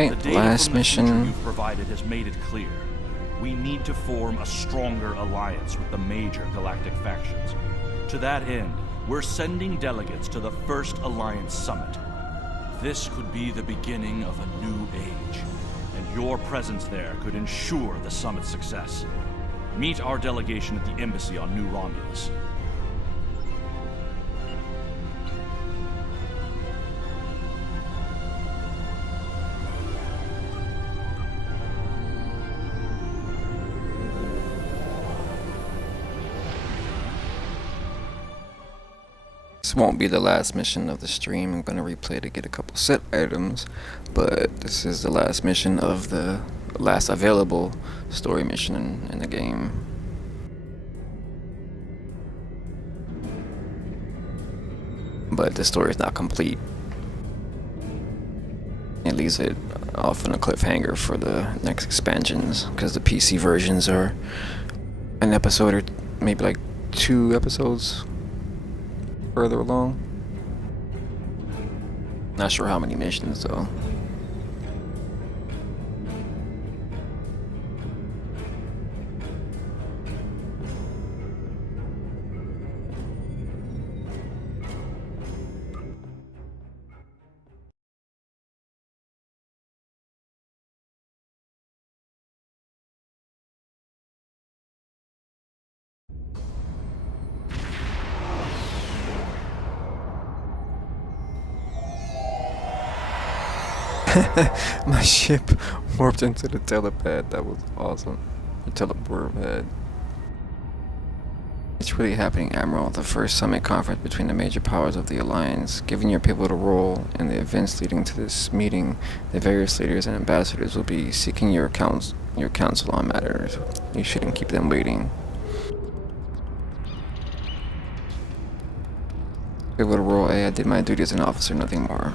Alright, The data last from the future mission. you've provided has made it clear. We need to form a stronger alliance with the major galactic factions. To that end, we're sending delegates to the first Alliance Summit. This could be the beginning of a new age, and your presence there could ensure the summit's success. Meet our delegation at the embassy on New Romulus. This won't be the last mission of the stream. I'm gonna replay to get a couple set items, but this is the last mission of the last available story mission in the game. But the story is not complete. It leaves it off on a cliffhanger for the next expansions, because the PC versions are an episode or maybe like 2 episodes further along. Not sure how many missions though. My ship warped into the telepad. That was awesome. The teleport pad. It's really happening, Admiral. The first summit conference between the major powers of the Alliance. Given your pivotal role in the events leading to this meeting, the various leaders and ambassadors will be seeking your counsel on matters. You shouldn't keep them waiting. Pivotal role A. I did my duty as an officer, nothing more.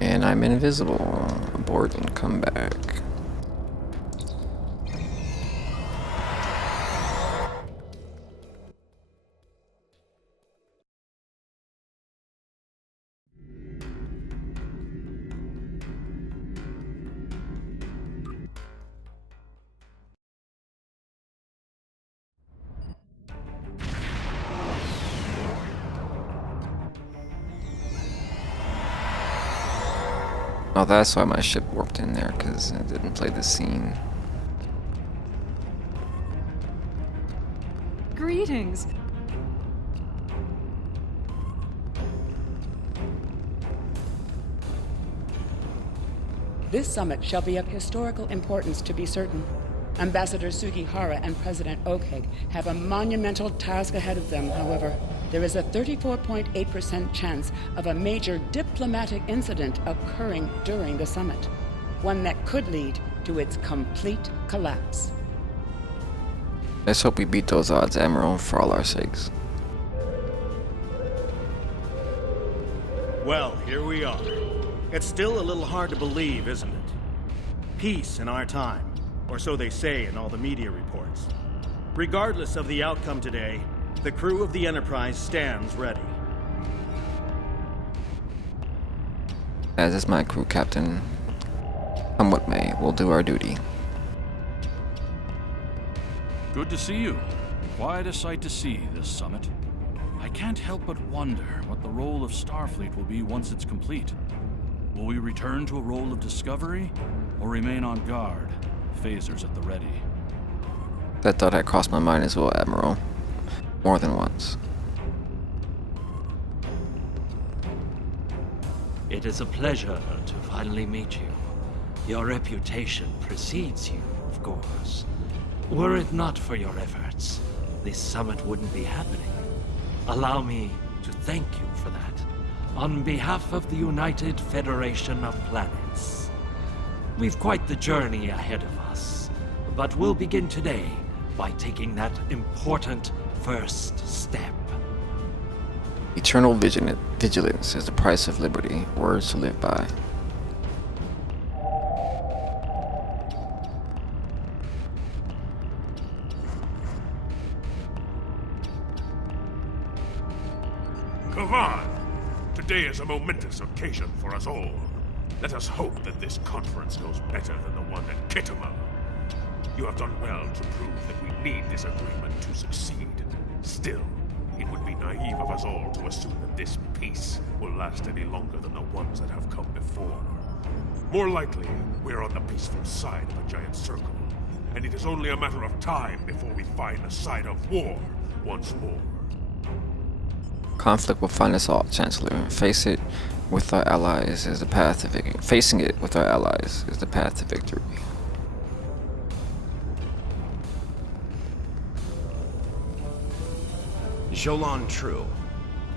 And I'm invisible. Abort and come back. Oh, that's why my ship warped in there, because I didn't play the scene. Greetings. This summit shall be of historical importance, to be certain. Ambassador Sugihara and President Okheg have a monumental task ahead of them, however. There is a 34.8% chance of a major diplomatic incident occurring during the summit, one that could lead to its complete collapse. Let's hope we beat those odds, Admiral, for all our sakes. Well, here we are. It's still a little hard to believe, isn't it? Peace in our time, or so they say in all the media reports. Regardless of the outcome today, the crew of the Enterprise stands ready. As is my crew, Captain. Come what may, we'll do our duty. Good to see you. Quite a sight to see, this summit. I can't help but wonder what the role of Starfleet will be once it's complete. Will we return to a role of discovery, or remain on guard, phasers at the ready? That thought had crossed my mind as well, Admiral. More than once. It is a pleasure to finally meet you. Your reputation precedes you, of course. Were it not for your efforts, this summit wouldn't be happening. Allow me to thank you for that, on behalf of the United Federation of Planets. We've quite the journey ahead of us, but we'll begin today by taking that important first step. Eternal vigilance is the price of liberty. Words to live by. Come on! Today is a momentous occasion for us all. Let us hope that this conference goes better than the one at Kittimer. You have done well to prove that we need this agreement to succeed. Still, it would be naive of us all to assume that this peace will last any longer than the ones that have come before. More likely, we're on the peaceful side of a giant circle, and it is only a matter of time before we find the side of war once more. Conflict will find us all, Chancellor. Facing it with our allies is the path to victory. Jolan True.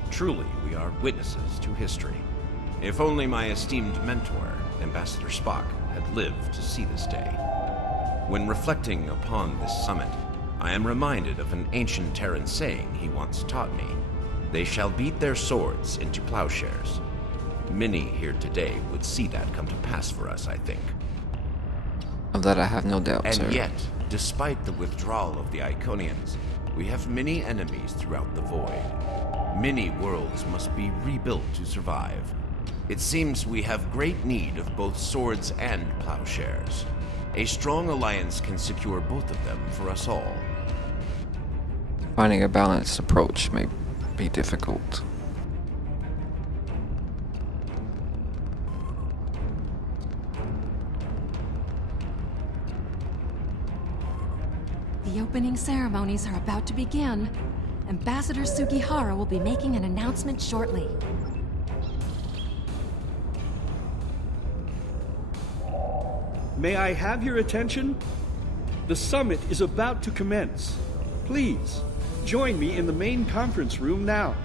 Truly, we are witnesses to history. If only my esteemed mentor, Ambassador Spock, had lived to see this day. When reflecting upon this summit, I am reminded of an ancient Terran saying he once taught me. They shall beat their swords into plowshares. Many here today would see that come to pass for us, I think. Of that I have no doubt, And sir. yet, despite the withdrawal of the Iconians, we have many enemies throughout the void. Many worlds must be rebuilt to survive. It seems we have great need of both swords and plowshares. A strong alliance can secure both of them for us all. Finding a balanced approach may be difficult. The opening ceremonies are about to begin. Ambassador Sugihara will be making an announcement shortly. May I have your attention? The summit is about to commence. Please, join me in the main conference room now.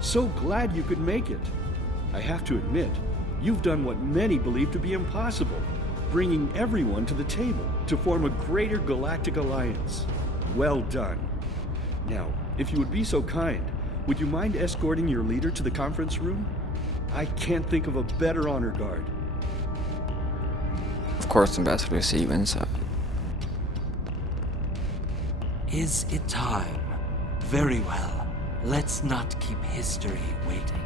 So glad you could make it. I have to admit, you've done what many believe to be impossible, bringing everyone to the table to form a greater galactic alliance. Well done. Now, if you would be so kind, would you mind escorting your leader to the conference room? I can't think of a better honor guard. Of course, Ambassador, see you inside. Is it time? Very well. Let's not keep history waiting.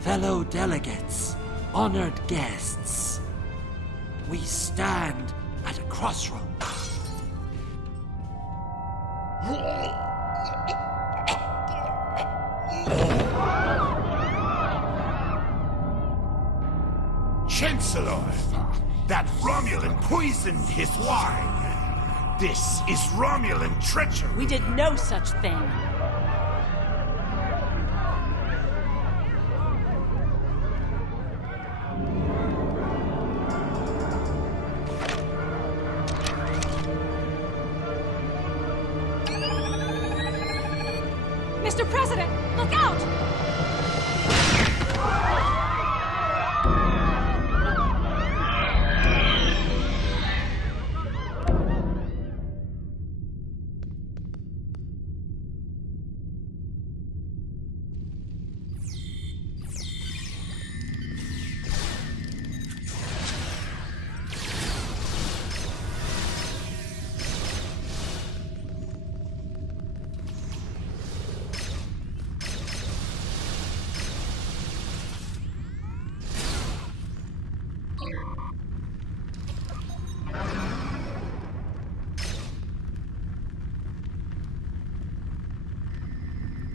Fellow delegates, honored guests, we stand at a crossroads. Chancellor, that Romulan poisoned his wine. This is Romulan treachery. We did no such thing. Mr. President, look out!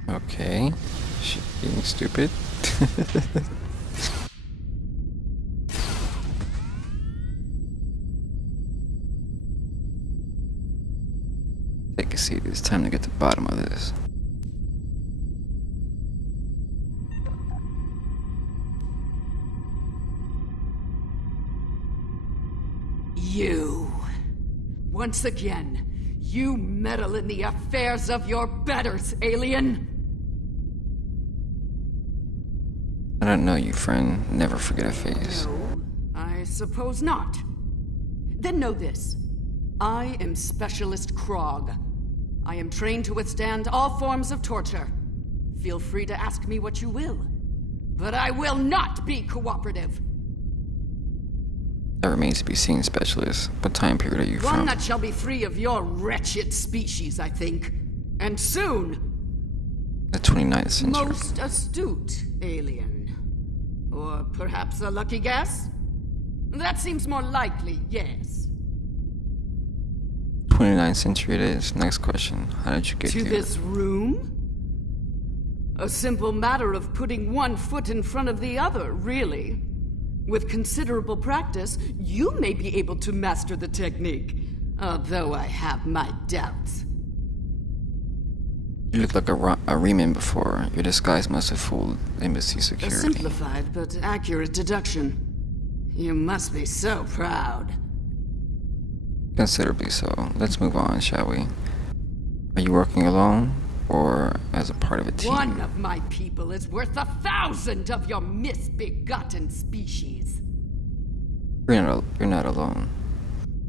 Okay. She being stupid. Take a seat. It's time to get to the bottom of this. You. Once again, you meddle in the affairs of your betters, alien. I don't know you, friend. Never forget a face. No, I suppose not. Then know this. I am Specialist Krog. I am trained to withstand all forms of torture. Feel free to ask me what you will. But I will not be cooperative. That remains to be seen, Specialist. What time period are you from? One that shall be free of your wretched species, I think. And soon. The 29th century. Most astute alien. Or perhaps a lucky guess? That seems more likely, yes. 29th century it is. Next question. How did you get To here? this room? A simple matter of putting one foot in front of the other, really. With considerable practice, you may be able to master the technique. Although I have my doubts. You look like a Riemann before. Your disguise must have fooled embassy A security. simplified but accurate deduction. You must be so proud. Considerably so. Let's move on, shall we? Are you working alone or as a part of a team? One of my people is worth 1,000 of your misbegotten species. You're not alone.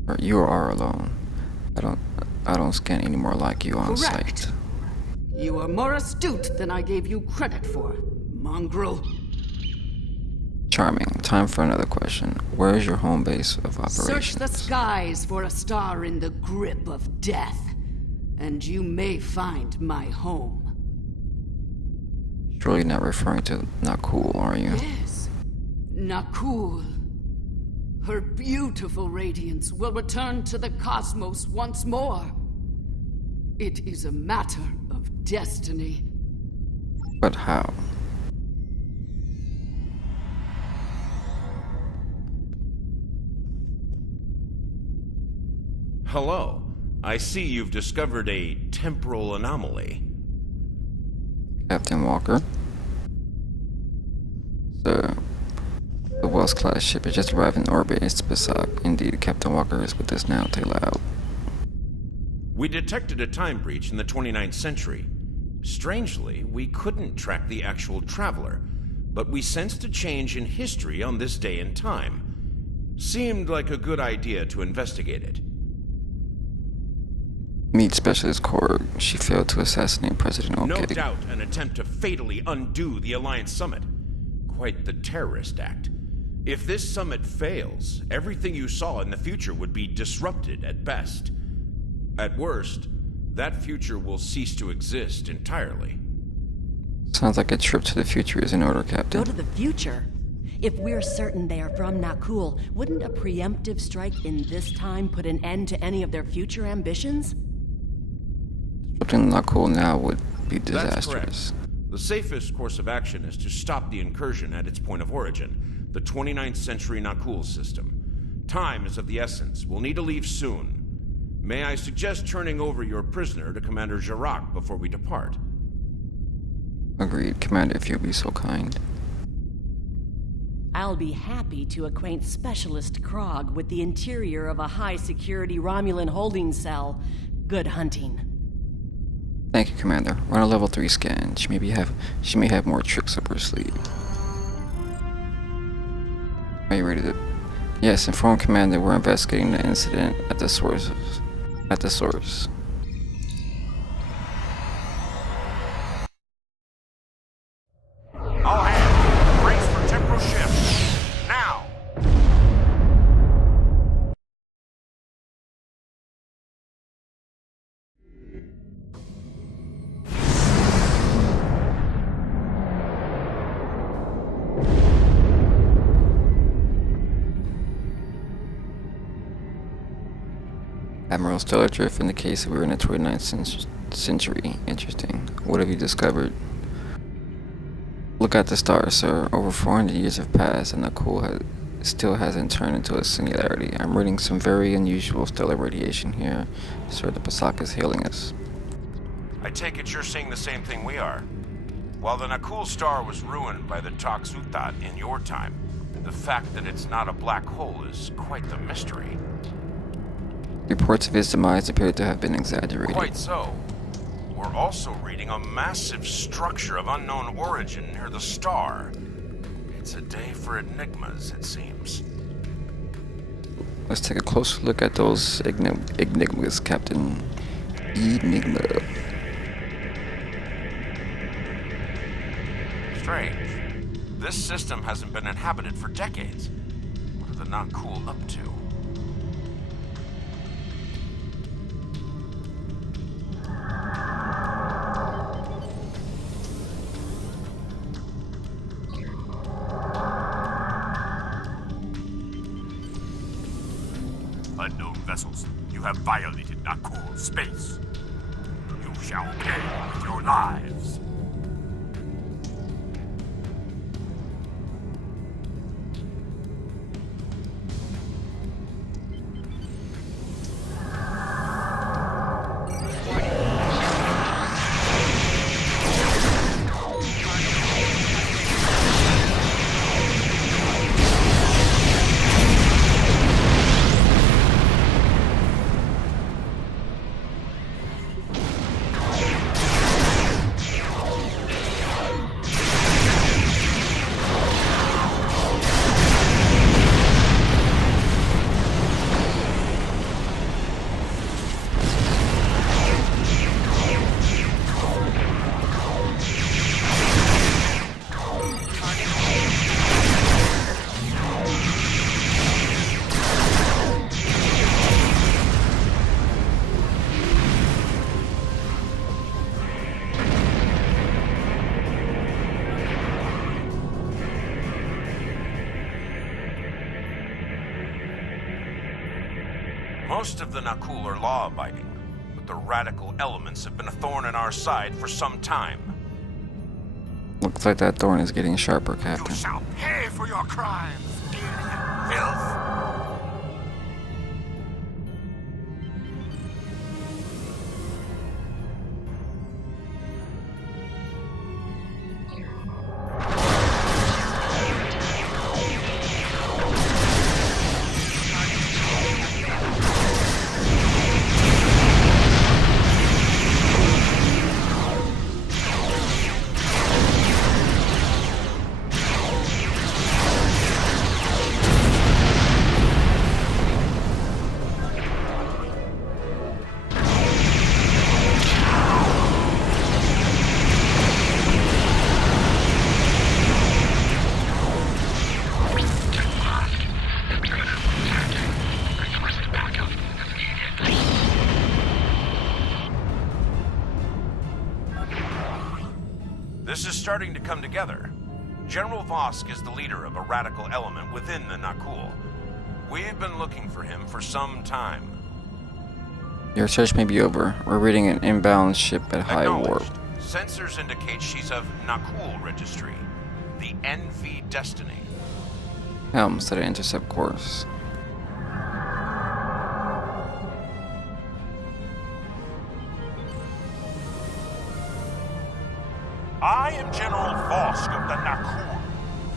Or you are alone. I don't scan any more like you on Correct. sight. You are more astute than I gave you credit for, mongrel. Charming. Time for another question. Where is your home base of operations? Search the skies for a star in the grip of death, and you may find my home. Surely not referring to Nakul, are you? Yes, Nakul. Her beautiful radiance will return to the cosmos once more. It is a matter of destiny. But how? Hello. I see you've discovered a temporal anomaly. Captain Walker? Sir, the Wells-class ship has just arrived in orbit. It's Pasak. Indeed, Captain Walker is with us now. Tail out. We detected a time breach in the 29th century. Strangely, we couldn't track the actual traveler, but we sensed a change in history on this day and time. Seemed like a good idea to investigate it. Meet Specialist Korg. She failed to assassinate President Okeg. No doubt an attempt to fatally undo the Alliance Summit. Quite the terrorist act. If this summit fails, everything you saw in the future would be disrupted at best. At worst, that future will cease to exist entirely. Sounds like a trip to the future is in order, Captain. Go to the future? If we're certain they are from Nakul, wouldn't a preemptive strike in this time put an end to any of their future ambitions? Disrupting Nakul now would be That's disastrous. correct. The safest course of action is to stop the incursion at its point of origin, the 29th century Nakul system. Time is of the essence. We'll need to leave soon. May I suggest turning over your prisoner to Commander Jarak before we depart? Agreed, Commander, if you'll be so kind. I'll be happy to acquaint Specialist Krog with the interior of a high-security Romulan holding cell. Good hunting. Thank you, Commander. Run a level 3 scan. She may have more tricks up her sleeve. Are you ready to... Yes, inform Commander we're investigating the incident at the source. All hands, brace for temporal shift. Now! Admiral Stellar Drift in the case that we were in the 29th century. Interesting. What have you discovered? Look at the stars, sir. Over 400 years have passed, and Nakul still hasn't turned into a singularity. I'm reading some very unusual stellar radiation here. Sir, the Pasak is hailing us. I take it you're seeing the same thing we are. While the Nakul star was ruined by the Toxutat in your time, the fact that it's not a black hole is quite the mystery. Reports of his demise appear to have been exaggerated. Quite so. We're also reading a massive structure of unknown origin near the star. It's a day for enigmas, it seems. Let's take a closer look at those enigmas, Captain. Enigma. Strange. This system hasn't been inhabited for decades. What are the Nakul up to? Unknown vessels, you have violated Nakul space. You shall pay with your lives. Most of the Nakul are law-abiding, but the radical elements have been a thorn in our side for some time. Looks like that thorn is getting sharper, Captain. You shall pay for your crimes, alien filth. This is starting to come together. General Vosk is the leader of a radical element within the Nakul. We've been looking for him for some time. Your search may be over. We're reading an inbound ship at high warp. Sensors indicate she's of Nakul registry, the NV Destiny. Helm, set an intercept course. I am General Vosk of the Nakul.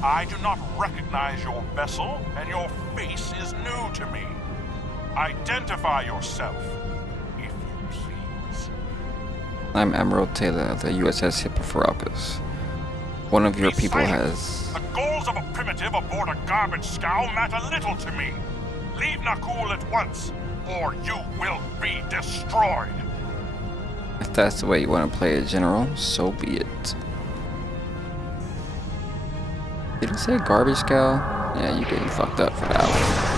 I do not recognize your vessel, and your face is new to me. Identify yourself, if you please. I'm Admiral Taylor of the USS Hippophorapus. One of your Be people silent. has... The goals of a primitive aboard a garbage scow matter little to me. Leave Nakul at once, or you will be destroyed. If that's the way you want to play it, General, so be it. Did he say garbage cow? Yeah, you getting fucked up for that one.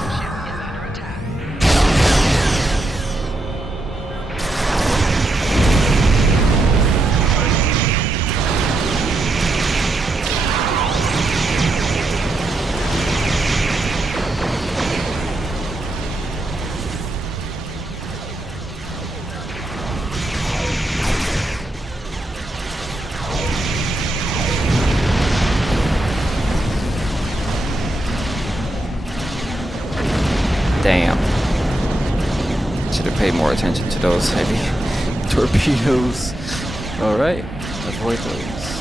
Damn. Should have paid more attention to those heavy torpedoes. Alright, avoid those.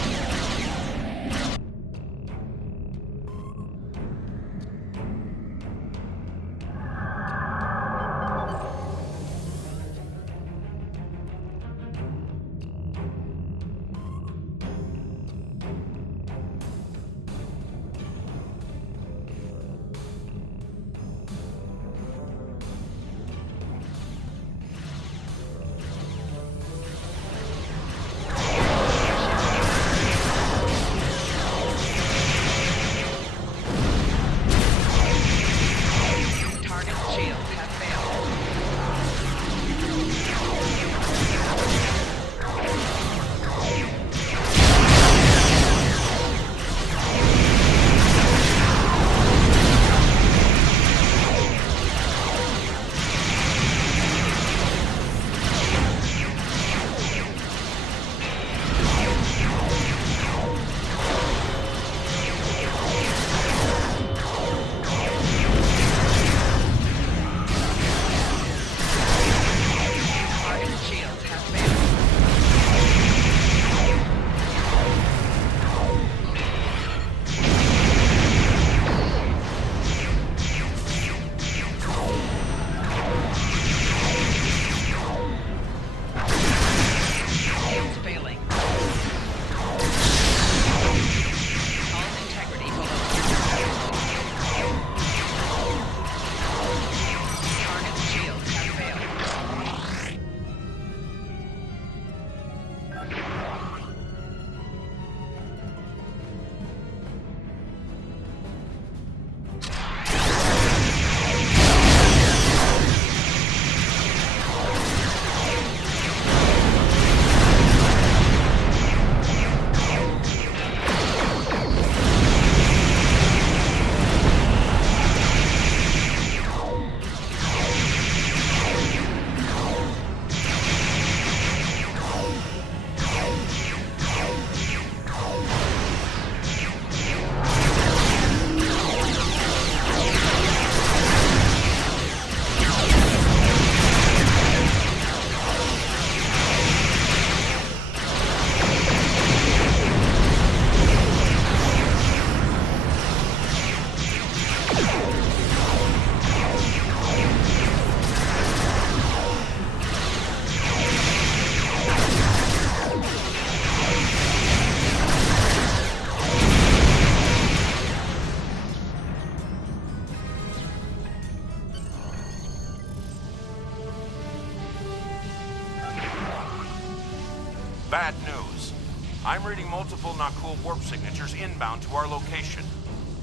operating multiple Nakul warp signatures inbound to our location.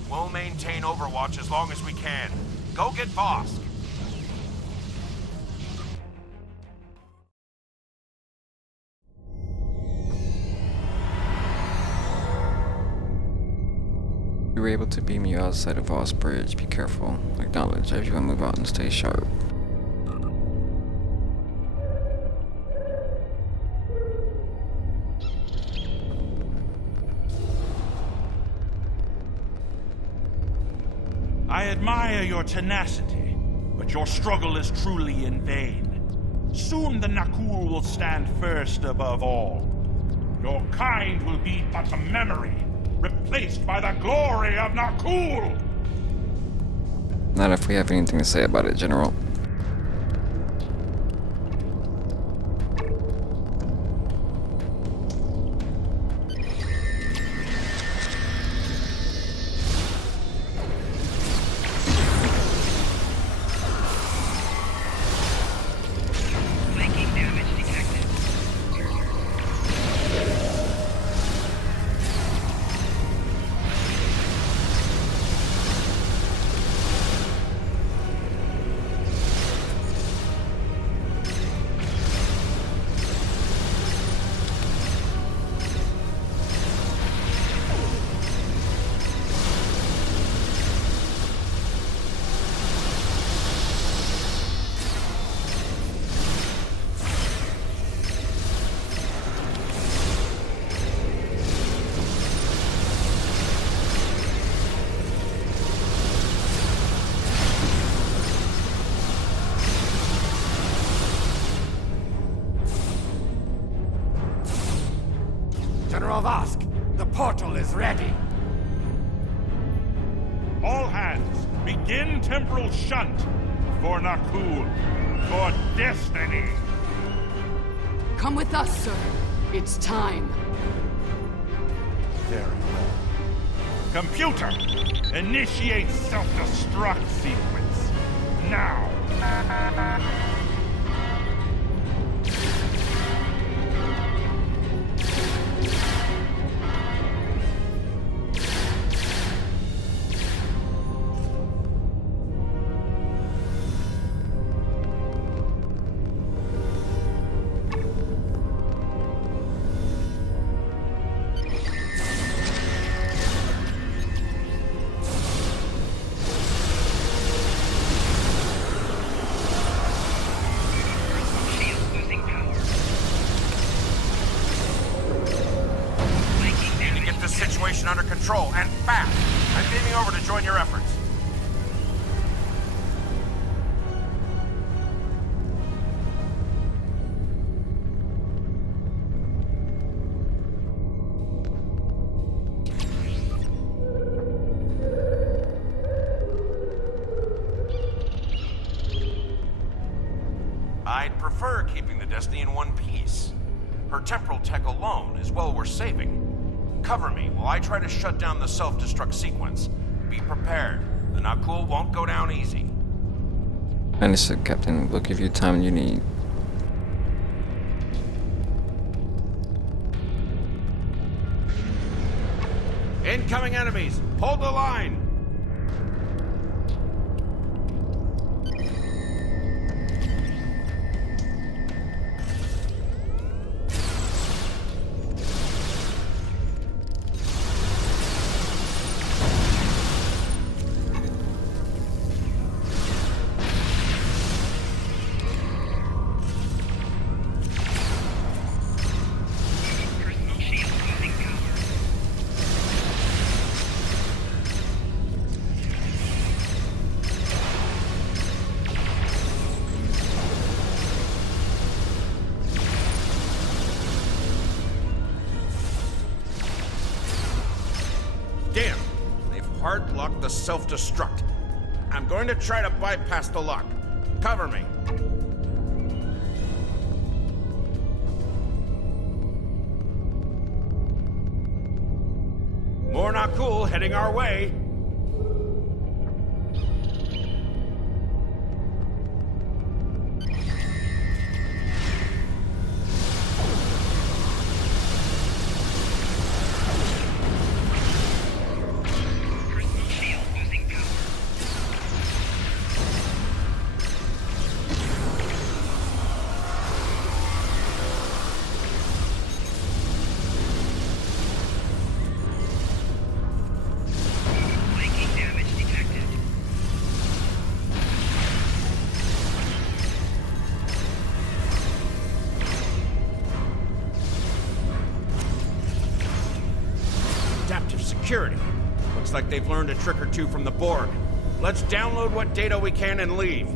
We'll maintain Overwatch as long as we can. Go get Vosk. You were able to beam you outside of Voss Bridge. Be careful. Acknowledge. Everyone move out and stay sharp. I admire your tenacity, but your struggle is truly in vain. Soon the Nakul will stand first above all. Your kind will be but a memory, replaced by the glory of Nakul! Not if we have anything to say about it, General. General Vosk, the portal is ready. All hands, begin Temporal Shunt for Nakul, for destiny. Come with us, sir. It's time. Very well. Computer, initiate self-destruct sequence. Now. Under control, and fast! I'm beaming over to join your efforts. I'd prefer keeping the Destiny in one piece. Her temporal tech alone is well worth saving. Cover me while I try to shut down the self-destruct sequence. Be prepared. The Nakul won't go down easy. Understood, Captain. We'll give you time you need. Incoming enemies! Hold the line! Damn! They've hard-locked the self-destruct. I'm going to try to bypass the lock. Cover me. More Nakul heading our way. security. Looks like they've learned a trick or two from the Borg. Let's download what data we can and leave.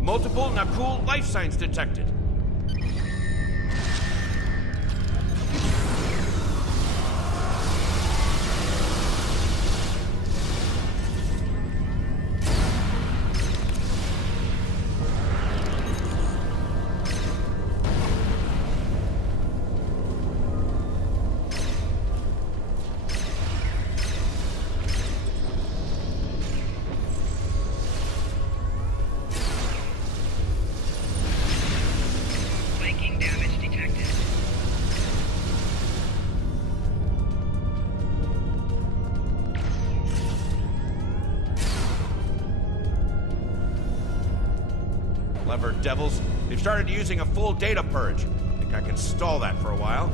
Multiple Nakul life signs detected. Clever devils. They've started using a full data purge. Think I can stall that for a while.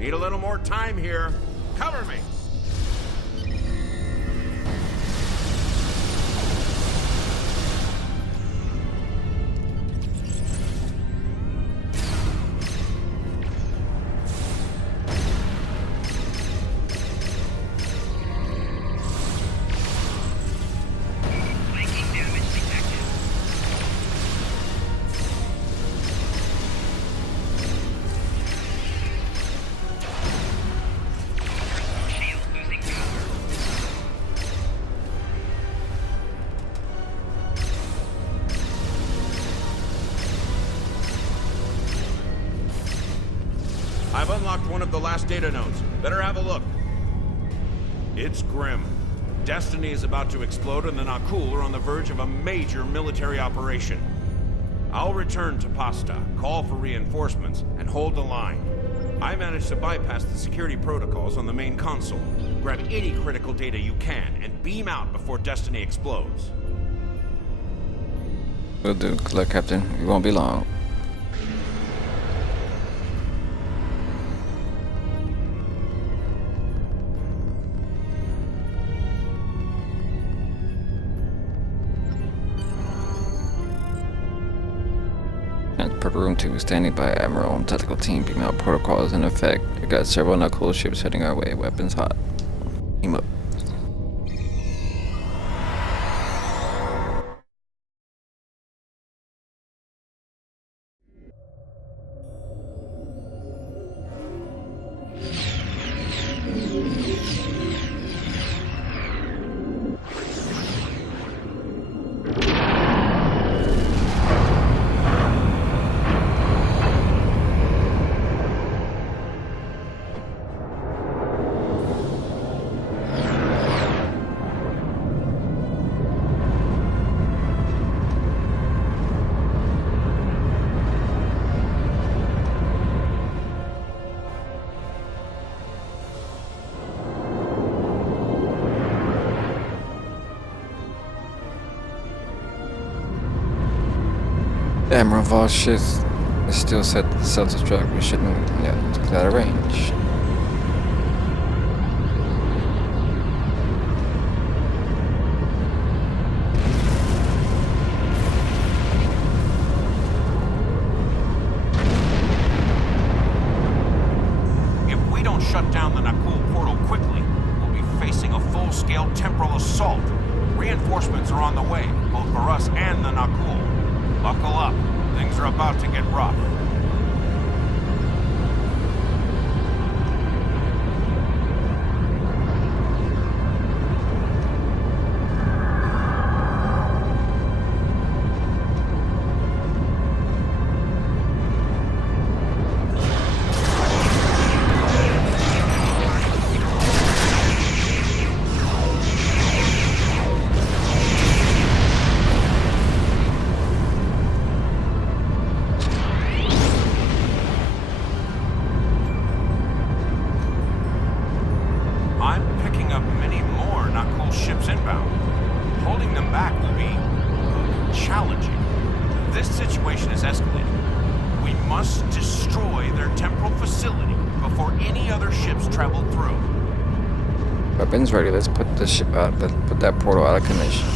Need a little more time here. Cover me! I've unlocked one of the last data nodes. Better have a look. It's grim. Destiny is about to explode and the Nakul are on the verge of a major military operation. I'll return to Pasta, call for reinforcements, and hold the line. I managed to bypass the security protocols on the main console. Grab any critical data you can and beam out before Destiny explodes. Will do. Good luck, Captain. It won't be long. Transport room 2 standing by. Admiral. Tactical team beam out protocols in effect. We got several Nakul ships heading our way. Weapons hot. Team up. Admiral Voss ship is still set to self-destruct. We shouldn't get out of range. If we don't shut down the Nakul portal quickly, we'll be facing a full-scale temporal assault. Reinforcements are on the way, both for us and the Nakul. Buckle up. Things are about to get rough. I'm picking up many more Nakul ships inbound. Holding them back will be challenging. This situation is escalating. We must destroy their temporal facility before any other ships travel through. Weapons ready. Let's put the ship out. Let's put that portal out of commission.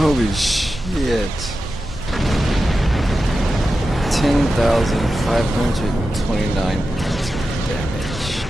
Holy shit. 10,529 points of damage.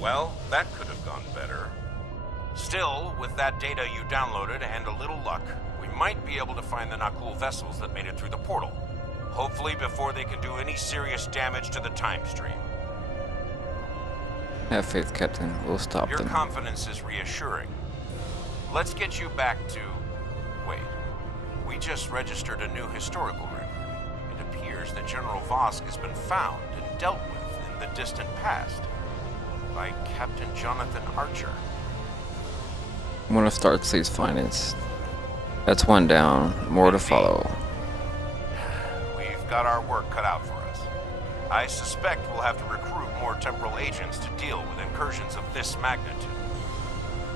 Well, that could have gone better. Still, with that data you downloaded and a little luck, we might be able to find the Nakul vessels that made it through the portal. Hopefully before they can do any serious damage to the time stream. Have faith, Captain. We'll stop Your them. confidence is reassuring. Let's get you back to... Wait. We just registered a new historical record. It appears that General Vosk has been found and dealt with in the distant past by Captain Jonathan Archer. One of Starfleet's finest. That's one down. More to follow. We've got our work cut out for us. I suspect we'll have to recruit more temporal agents to deal with incursions of this magnitude.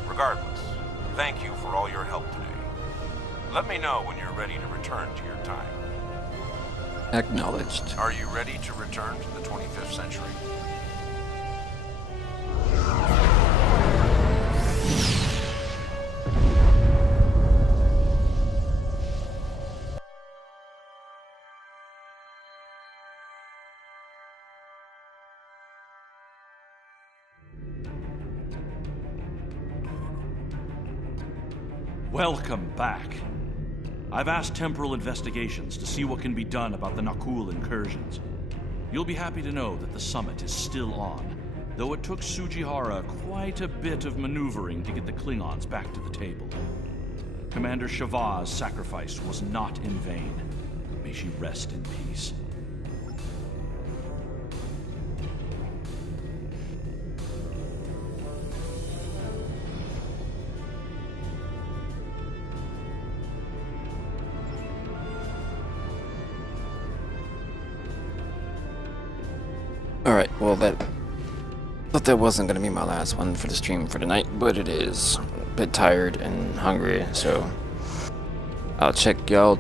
Regardless, thank you for all your help today. Let me know when you're ready to return to your time. Acknowledged. Are you ready to return to the 25th century? Welcome back. I've asked Temporal Investigations to see what can be done about the Nakul incursions. You'll be happy to know that the summit is still on, though it took Sujihara quite a bit of maneuvering to get the Klingons back to the table. Commander Shavah's sacrifice was not in vain. May she rest in peace. Alright, well thought that wasn't gonna be my last one for the stream for tonight, but it is. A bit tired and hungry, so I'll check y'all